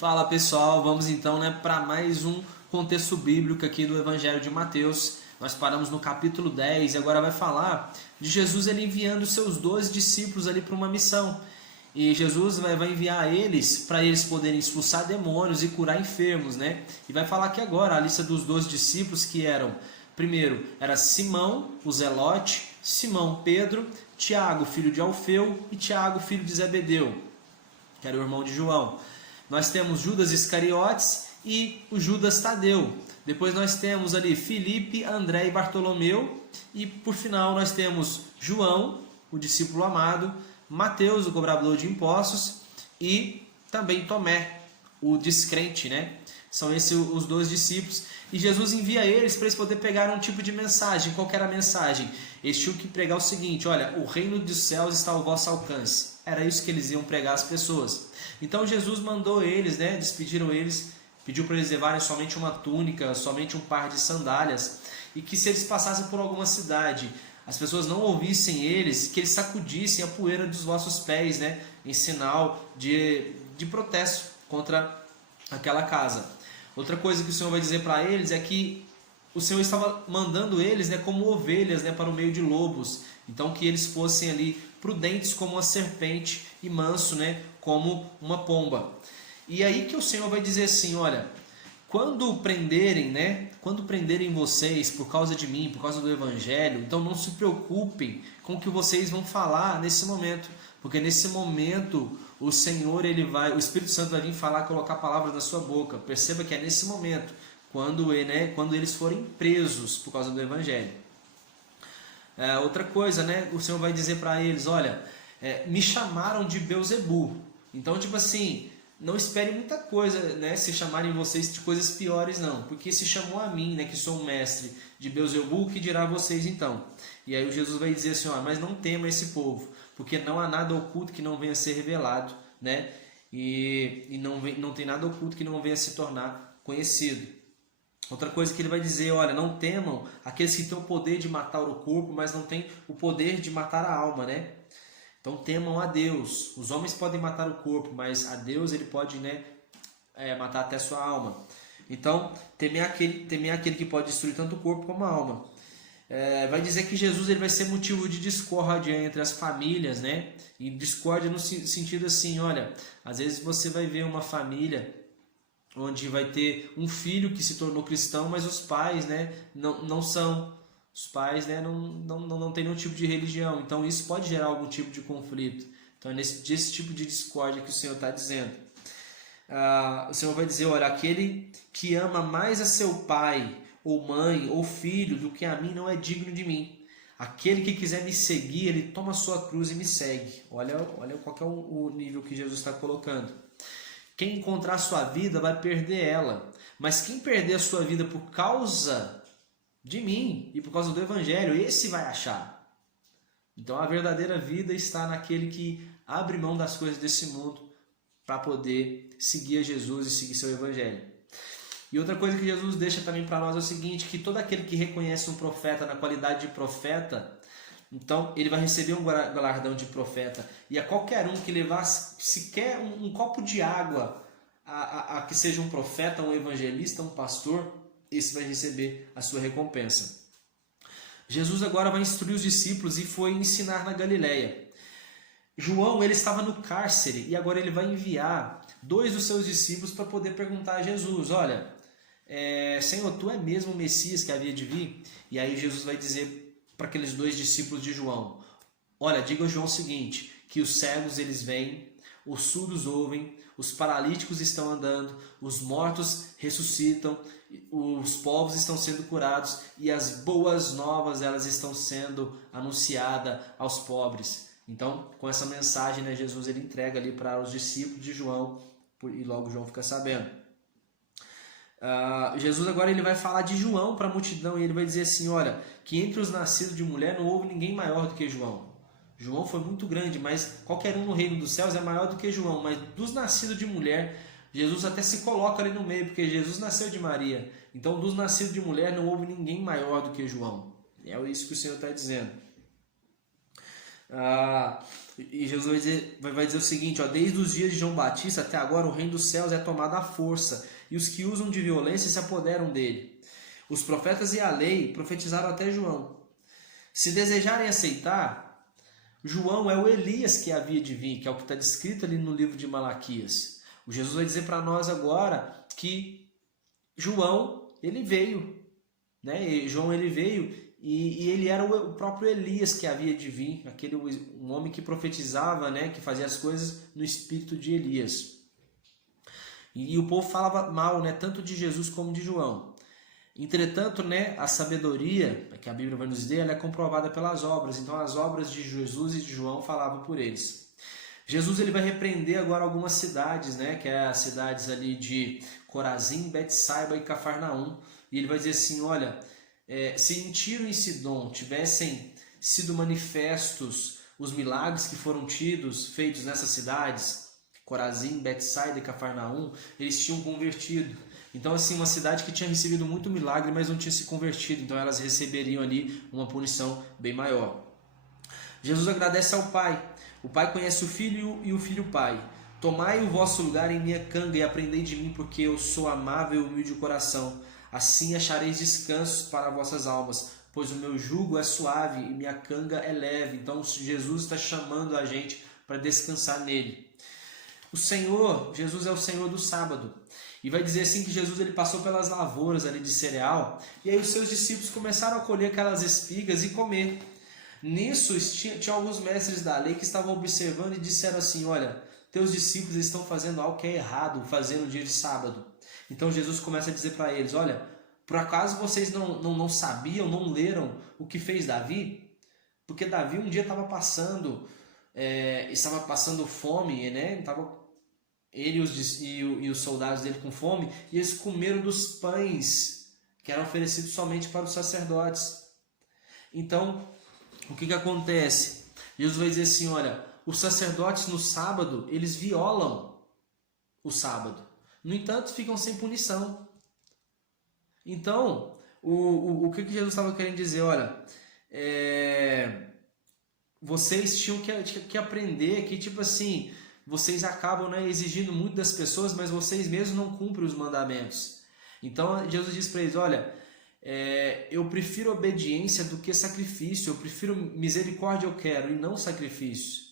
Fala pessoal, vamos então para mais um contexto bíblico aqui do Evangelho de Mateus. Nós paramos no capítulo 10 e agora vai falar de Jesus ele enviando seus 12 discípulos ali para uma missão. E Jesus vai enviar eles para eles poderem expulsar demônios e curar enfermos, né? E vai falar aqui agora a lista dos 12 discípulos que eram: primeiro era Simão, o Zelote, Simão Pedro, Tiago, filho de Alfeu, e Tiago, filho de Zebedeu, que era o irmão de João. Nós temos Judas Iscariotes e o Judas Tadeu. Depois nós temos ali Filipe, André e Bartolomeu. E por final nós temos João, o discípulo amado, Mateus, o cobrador de impostos, e também Tomé, o descrente, né? São esses os 12 discípulos. E Jesus envia eles para eles poderem pegar um tipo de mensagem. Qual que era a mensagem? Eles tinham que pregar o seguinte: olha, o reino dos céus está ao vosso alcance. Era isso que eles iam pregar às pessoas. Então Jesus mandou eles, né? Despediram eles, pediu para eles levarem somente uma túnica, somente um par de sandálias, e que se eles passassem por alguma cidade, as pessoas não ouvissem eles, que eles sacudissem a poeira dos vossos pés, né? Em sinal de protesto contra aquela casa. Outra coisa que o Senhor vai dizer para eles é que o Senhor estava mandando eles, né, como ovelhas, né, para o meio de lobos. Então que eles fossem ali prudentes como uma serpente e manso, né, como uma pomba. E aí que o Senhor vai dizer assim: olha, quando prenderem, né, quando prenderem vocês por causa de mim, por causa do Evangelho, então não se preocupem com o que vocês vão falar nesse momento, porque nesse momento o Senhor, o Espírito Santo vai vir falar, colocar palavras na sua boca. Perceba que é nesse momento, quando eles forem presos por causa do Evangelho. Outra coisa, né, o Senhor vai dizer para eles: olha, me chamaram de Beelzebu. Então, tipo assim, não espere muita coisa, né, se chamarem vocês de coisas piores, não. Porque se chamou a mim, né, que sou um mestre, de Beelzebu, que dirá a vocês então? E aí o Jesus vai dizer assim: ó, mas não tema esse povo, porque não há nada oculto que não venha a ser revelado, né? E não tem nada oculto que não venha a se tornar conhecido. Outra coisa que ele vai dizer: olha, não temam aqueles que têm o poder de matar o corpo, mas não têm o poder de matar a alma, né? Então temam a Deus. Os homens podem matar o corpo, mas a Deus ele pode, né, matar até a sua alma. Então temer aquele que pode destruir tanto o corpo como a alma. Vai dizer que Jesus ele vai ser motivo de discórdia entre as famílias, né? E discórdia no sentido assim: olha, às vezes você vai ver uma família onde vai ter um filho que se tornou cristão, mas os pais, né, não são. Os pais, né, não têm nenhum tipo de religião. Então isso pode gerar algum tipo de conflito. Então é desse tipo de discórdia que o Senhor está dizendo. O Senhor vai dizer: olha, aquele que ama mais a seu pai, ou mãe, ou filho, do que a mim, não é digno de mim. Aquele que quiser me seguir, ele toma a sua cruz e me segue. Olha qual que é o nível que Jesus está colocando. Quem encontrar a sua vida vai perder ela. Mas quem perder a sua vida por causa de mim e por causa do Evangelho, esse vai achar. Então a verdadeira vida está naquele que abre mão das coisas desse mundo para poder seguir a Jesus e seguir seu Evangelho. E outra coisa que Jesus deixa também para nós é o seguinte: que todo aquele que reconhece um profeta na qualidade de profeta, então ele vai receber um galardão de profeta. E a qualquer um que levar sequer um copo de água a que seja um profeta, um evangelista, um pastor, esse vai receber a sua recompensa. Jesus agora vai instruir os discípulos e foi ensinar na Galileia. João ele estava no cárcere e agora ele vai enviar 2 dos seus discípulos para poder perguntar a Jesus: olha, Senhor, tu é mesmo o Messias que havia de vir? E aí Jesus vai dizer para aqueles 2 discípulos de João: olha, diga ao João o seguinte, que os cegos eles veem, os surdos ouvem, os paralíticos estão andando, os mortos ressuscitam, os povos estão sendo curados e as boas novas elas estão sendo anunciadas aos pobres. Então, com essa mensagem, né, Jesus ele entrega ali para os discípulos de João e logo João fica sabendo. Jesus agora ele vai falar de João para a multidão e ele vai dizer assim: olha, que entre os nascidos de mulher não houve ninguém maior do que João. João foi muito grande, mas qualquer um no reino dos céus é maior do que João. Mas dos nascidos de mulher, Jesus até se coloca ali no meio, porque Jesus nasceu de Maria. Então dos nascidos de mulher não houve ninguém maior do que João. É isso que o Senhor está dizendo. E Jesus vai dizer o seguinte, ó, desde os dias de João Batista até agora o reino dos céus é tomado à força, e os que usam de violência se apoderam dele. Os profetas e a lei profetizaram até João. Se desejarem aceitar, João é o Elias que havia de vir, que é o que está descrito ali no livro de Malaquias. O Jesus vai dizer para nós agora que João, ele veio, né? E João, ele veio e ele era o próprio Elias que havia de vir, um homem que profetizava, né? Que fazia as coisas no espírito de Elias. E o povo falava mal, né? Tanto de Jesus como de João. Entretanto, né, a sabedoria que a Bíblia vai nos dizer, ela é comprovada pelas obras. Então, as obras de Jesus e de João falavam por eles. Jesus, ele vai repreender agora algumas cidades, né, que é as cidades ali de Corazim, Betsaiba e Cafarnaum. E ele vai dizer assim, olha, se em Tiro e em Sidom tivessem sido manifestos os milagres que foram feitos nessas cidades, Corazim, Betsaida e Cafarnaum, eles tinham convertido. Então, assim, uma cidade que tinha recebido muito milagre, mas não tinha se convertido. Então, elas receberiam ali uma punição bem maior. Jesus agradece ao Pai. O Pai conhece o Filho e o Filho o Pai. Tomai o vosso lugar em minha canga e aprendei de mim, porque eu sou amável e humilde de coração. Assim achareis descanso para vossas almas, pois o meu jugo é suave e minha canga é leve. Então, Jesus está chamando a gente para descansar nele. Jesus é o Senhor do sábado. E vai dizer assim que Jesus, ele passou pelas lavouras ali de cereal, e aí os seus discípulos começaram a colher aquelas espigas e comer. Nisso tinha alguns mestres da lei que estavam observando e disseram assim, olha, teus discípulos estão fazendo algo que é errado, fazendo no dia de sábado. Então Jesus começa a dizer para eles, olha, por acaso vocês não sabiam, não leram o que fez Davi? Porque Davi um dia estava passando fome, né? Ele e os soldados dele com fome, e eles comeram dos pães que eram oferecidos somente para os sacerdotes. Então, o que acontece? Jesus vai dizer assim, olha, os sacerdotes no sábado, eles violam o sábado. No entanto, ficam sem punição. Então, o que Jesus estava querendo dizer? Olha, vocês tinham que aprender que, tipo assim, vocês acabam, né, exigindo muito das pessoas, mas vocês mesmos não cumprem os mandamentos. Então, Jesus diz para eles, olha, eu prefiro obediência do que sacrifício, eu prefiro misericórdia, eu quero, e não sacrifício.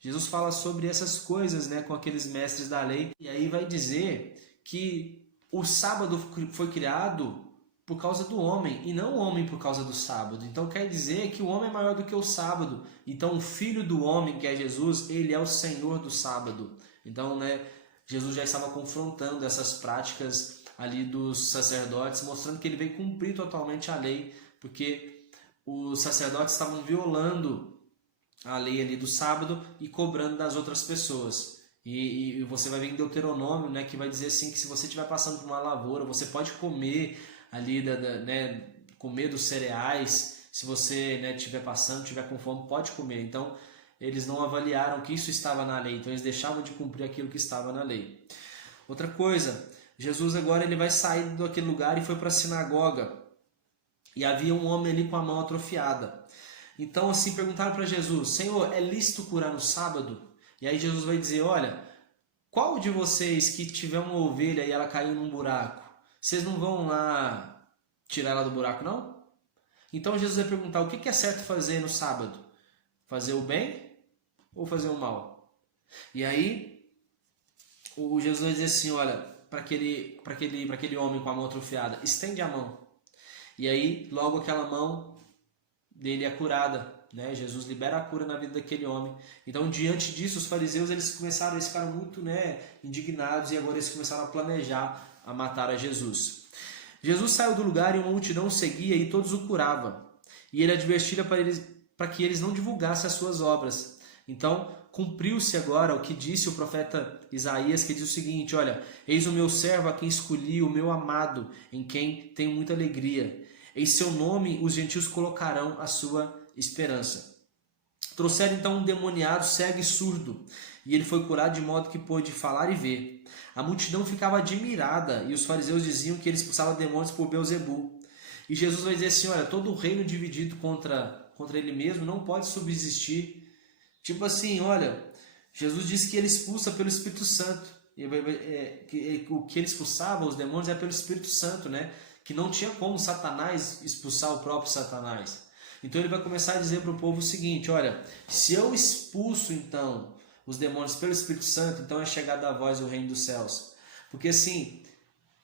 Jesus fala sobre essas coisas, né, com aqueles mestres da lei, e aí vai dizer que o sábado foi criado por causa do homem, e não o homem por causa do sábado. Então quer dizer que o homem é maior do que o sábado. Então o Filho do homem, que é Jesus, ele é o Senhor do sábado. Então, né, Jesus já estava confrontando essas práticas ali dos sacerdotes, mostrando que ele veio cumprir totalmente a lei, porque os sacerdotes estavam violando a lei ali do sábado e cobrando das outras pessoas. E você vai ver em Deuteronômio, né, que vai dizer assim que se você estiver passando por uma lavoura, você pode comer ali, né, comer dos cereais. Se você, né, estiver passando, estiver com fome, pode comer. Então, eles não avaliaram que isso estava na lei, então eles deixavam de cumprir aquilo que estava na lei. Outra coisa, Jesus agora ele vai sair daquele lugar e foi para a sinagoga. E havia um homem ali com a mão atrofiada. Então, assim, perguntaram para Jesus, Senhor, é lícito curar no sábado? E aí Jesus vai dizer, olha, qual de vocês que tiver uma ovelha e ela caiu num buraco, vocês não vão lá tirar ela do buraco, não? Então Jesus vai perguntar, o que é certo fazer no sábado? Fazer o bem ou fazer o mal? E aí, o Jesus vai dizer assim, olha, para aquele homem com a mão atrofiada, estende a mão. E aí, logo aquela mão dele é curada, né? Jesus libera a cura na vida daquele homem. Então, diante disso, os fariseus eles ficaram muito, né, indignados, e agora eles começaram a planejar a matar a Jesus. Jesus saiu do lugar e uma multidão o seguia e todos o curavam. E ele advertia para que eles não divulgassem as suas obras. Então, cumpriu-se agora o que disse o profeta Isaías, que diz o seguinte, olha, eis o meu servo a quem escolhi, o meu amado, em quem tenho muita alegria. Em seu nome os gentios colocarão a sua esperança. Trouxeram então um endemoniado cego e surdo, e ele foi curado de modo que pôde falar e ver. A multidão ficava admirada, e os fariseus diziam que ele expulsava demônios por Beelzebul. E Jesus vai dizer assim, olha, todo reino dividido contra ele mesmo não pode subsistir. Tipo assim, olha, Jesus disse que ele expulsa pelo Espírito Santo. O que ele expulsava, os demônios, é pelo Espírito Santo, né? Que não tinha como Satanás expulsar o próprio Satanás. Então ele vai começar a dizer para o povo o seguinte, olha, se eu expulso então os demônios pelo Espírito Santo, então é chegada a vós o reino dos céus. Porque assim,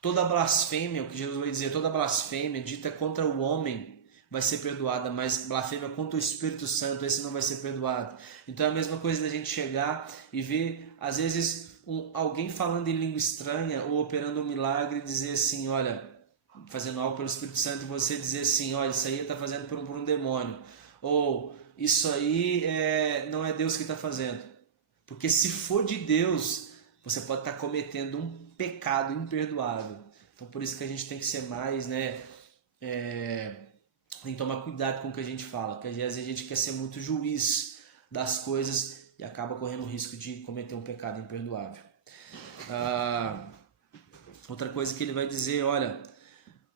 toda blasfêmia, o que Jesus vai dizer, toda blasfêmia dita contra o homem vai ser perdoada, mas blasfêmia contra o Espírito Santo, esse não vai ser perdoado. Então é a mesma coisa da gente chegar e ver, às vezes, alguém falando em língua estranha ou operando um milagre e dizer assim, olha, fazendo algo pelo Espírito Santo, e você dizer assim, olha, isso aí está fazendo por um demônio. Ou, isso aí não é Deus que está fazendo. Porque se for de Deus, você pode estar cometendo um pecado imperdoável. Então por isso que a gente tem que ser mais, né? Tem que tomar cuidado com o que a gente fala, porque às vezes a gente quer ser muito juiz das coisas e acaba correndo o risco de cometer um pecado imperdoável. Outra coisa que ele vai dizer, olha,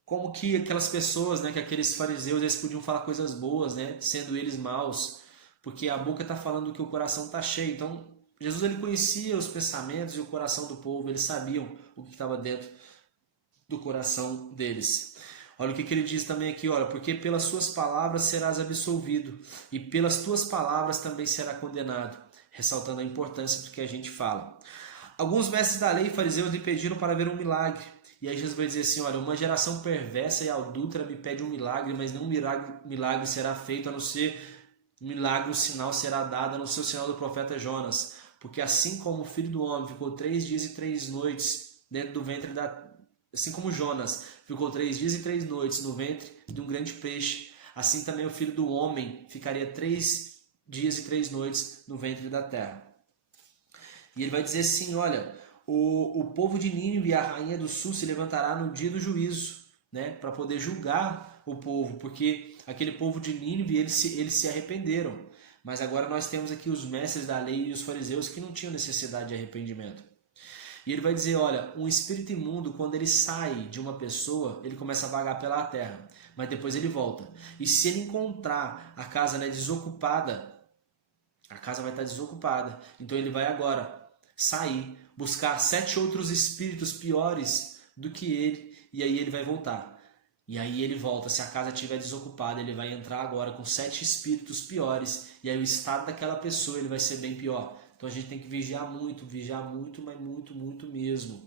como que aquelas pessoas, né, que aqueles fariseus, eles podiam falar coisas boas, né, sendo eles maus, porque a boca está falando que o coração está cheio. Então Jesus ele conhecia os pensamentos e o coração do povo, eles sabiam o que estava dentro do coração deles. Olha o que ele diz também aqui, olha, porque pelas suas palavras serás absolvido e pelas tuas palavras também será condenado, ressaltando a importância do que a gente fala. Alguns mestres da lei e fariseus lhe pediram para ver um milagre, e aí Jesus vai dizer assim, olha, uma geração perversa e adúltera me pede um milagre, mas nenhum milagre será feito, a não ser milagre, o sinal será dado, a não ser o sinal do profeta Jonas, porque assim como o filho do homem ficou 3 dias e 3 noites dentro do ventre assim como Jonas ficou 3 dias e 3 noites no ventre de um grande peixe, assim também o Filho do Homem ficaria 3 dias e 3 noites no ventre da terra. E ele vai dizer assim, olha, o povo de Nínive e a rainha do sul se levantará no dia do juízo, né, para poder julgar o povo, porque aquele povo de Nínive, eles se arrependeram. Mas agora nós temos aqui os mestres da lei e os fariseus que não tinham necessidade de arrependimento. E ele vai dizer, olha, um espírito imundo, quando ele sai de uma pessoa, ele começa a vagar pela terra, mas depois ele volta. E se ele encontrar a casa, né, desocupada, a casa vai estar desocupada. Então ele vai agora sair, buscar 7 outros espíritos piores do que ele, e aí ele vai voltar. E aí ele volta, se a casa estiver desocupada, ele vai entrar agora com 7 espíritos piores, e aí o estado daquela pessoa ele vai ser bem pior. Então a gente tem que vigiar muito, mas muito mesmo.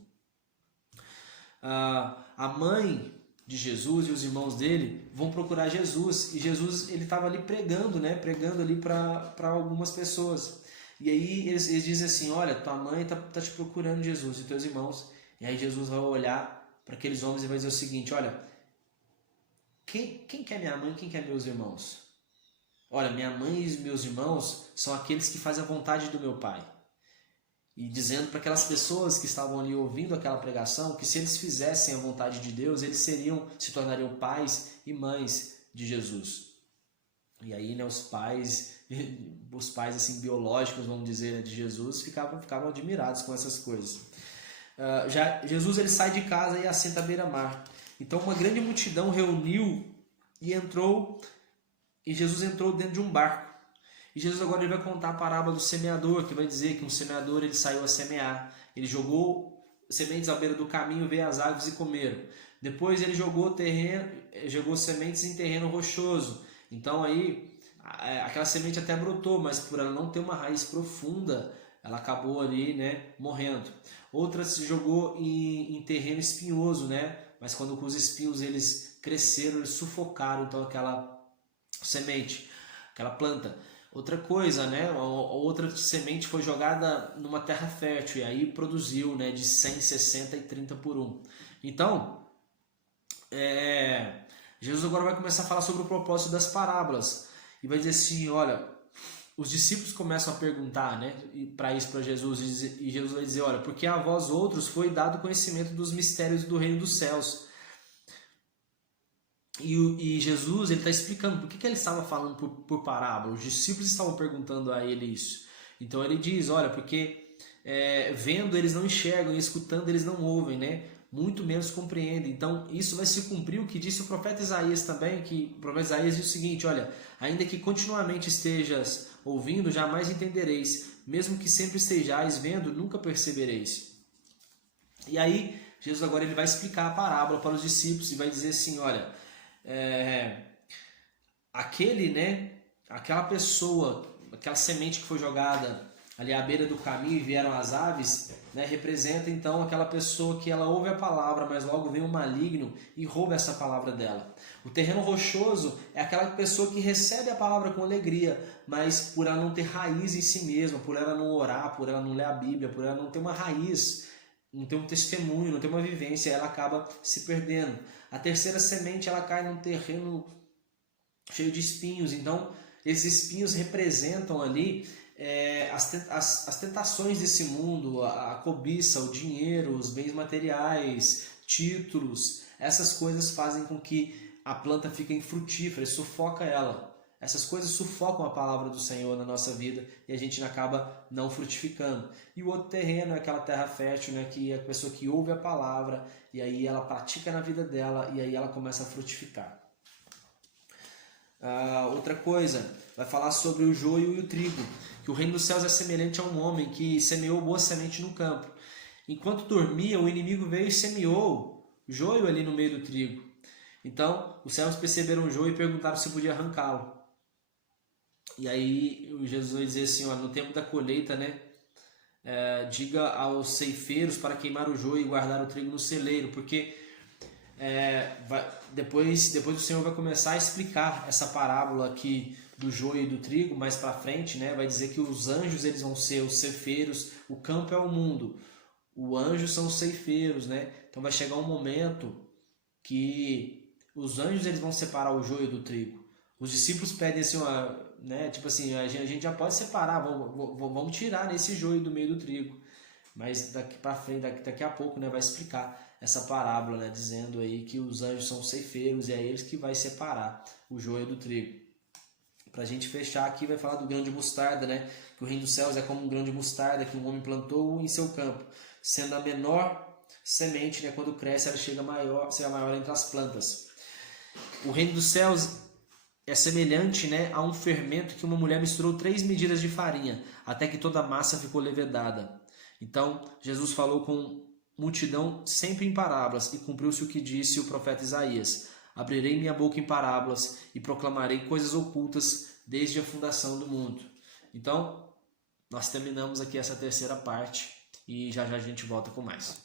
A mãe de Jesus e os irmãos dele vão procurar Jesus, e Jesus ele estava ali pregando, né? Pregando ali para algumas pessoas. E aí eles dizem assim, olha, tua mãe tá te procurando, Jesus, e teus irmãos. E aí Jesus vai olhar para aqueles homens e vai dizer o seguinte, olha, quem quer minha mãe, quem quer meus irmãos? Olha, minha mãe e os meus irmãos são aqueles que fazem a vontade do meu Pai. E dizendo para aquelas pessoas que estavam ali ouvindo aquela pregação, que se eles fizessem a vontade de Deus, eles se tornariam pais e mães de Jesus. E aí, né, os pais assim biológicos, vamos dizer, né, de Jesus, ficavam admirados com essas coisas. Jesus ele sai de casa e assenta à beira-mar. Então uma grande multidão reuniu e Jesus entrou dentro de um barco. E Jesus agora ele vai contar a parábola do semeador, que vai dizer que um semeador ele saiu a semear. Ele jogou sementes à beira do caminho, veio as aves e comeram. Depois ele jogou sementes em terreno rochoso. Então aí aquela semente até brotou, mas por ela não ter uma raiz profunda, ela acabou ali, né, morrendo. Outra se jogou em terreno espinhoso, né? Mas quando os espinhos eles cresceram, eles sufocaram então aquela semente, aquela planta. Outra coisa, né? Outra semente foi jogada numa terra fértil e aí produziu, né, de 100, 60 e 30 por 1. Então, Jesus agora vai começar a falar sobre o propósito das parábolas e vai dizer assim, olha, os discípulos começam a perguntar, né, para Jesus, e Jesus vai dizer, olha, porque a vós outros foi dado conhecimento dos mistérios do reino dos céus. E Jesus ele está explicando por que ele estava falando por parábola. Os discípulos estavam perguntando a ele isso. Então ele diz, olha, porque vendo eles não enxergam e escutando eles não ouvem, né? Muito menos compreendem. Então isso vai se cumprir o que disse o profeta Isaías também, que o profeta Isaías diz o seguinte, olha, ainda que continuamente estejas ouvindo, jamais entendereis. Mesmo que sempre estejais vendo, nunca percebereis. E aí, Jesus agora ele vai explicar a parábola para os discípulos e vai dizer assim, olha, aquela pessoa, aquela semente que foi jogada ali à beira do caminho e vieram as aves, né, representa então aquela pessoa que ela ouve a palavra, mas logo vem um maligno e rouba essa palavra dela. O terreno rochoso é aquela pessoa que recebe a palavra com alegria, mas por ela não ter raiz em si mesma, por ela não orar, por ela não ler a Bíblia, por ela não ter uma raiz, não ter um testemunho, não ter uma vivência, ela acaba se perdendo. A terceira semente ela cai num terreno cheio de espinhos, então esses espinhos representam ali as tentações desse mundo, a cobiça, o dinheiro, os bens materiais, títulos. Essas coisas fazem com que a planta fique infrutífera e sufoca ela. Essas coisas sufocam a palavra do Senhor na nossa vida e a gente acaba não frutificando. E o outro terreno é aquela terra fértil, né, que é a pessoa que ouve a palavra e aí ela pratica na vida dela e aí ela começa a frutificar. Outra coisa, vai falar sobre o joio e o trigo, que o reino dos céus é semelhante a um homem que semeou boa semente no campo. Enquanto dormia, o inimigo veio e semeou joio ali no meio do trigo. Então, os servos perceberam o joio e perguntaram se podia arrancá-lo. E aí, Jesus vai dizer assim, ó, no tempo da colheita, né, diga aos ceifeiros para queimar o joio e guardar o trigo no celeiro, porque depois o Senhor vai começar a explicar essa parábola aqui do joio e do trigo mais para frente, né? Vai dizer que os anjos eles vão ser os ceifeiros, o campo é o mundo, os anjos são os ceifeiros, né? Então vai chegar um momento que os anjos eles vão separar o joio do trigo. Os discípulos pedem assim, né? Tipo assim, a gente já pode separar, vamos tirar esse joio do meio do trigo. Mas daqui para frente, daqui a pouco, né, vai explicar essa parábola, né, dizendo aí que os anjos são ceifeiros e é eles que vai separar o joio do trigo. Para a gente fechar aqui, vai falar do grão de mostarda, né, que o reino dos céus é como um grão de mostarda que um homem plantou em seu campo, sendo a menor semente, né, quando cresce ela chega a maior entre as plantas. O reino dos céus é semelhante, né, a um fermento que uma mulher misturou 3 medidas de farinha, até que toda a massa ficou levedada. Então, Jesus falou com multidão sempre em parábolas, e cumpriu-se o que disse o profeta Isaías: abrirei minha boca em parábolas e proclamarei coisas ocultas desde a fundação do mundo. Então, nós terminamos aqui essa terceira parte e já já a gente volta com mais.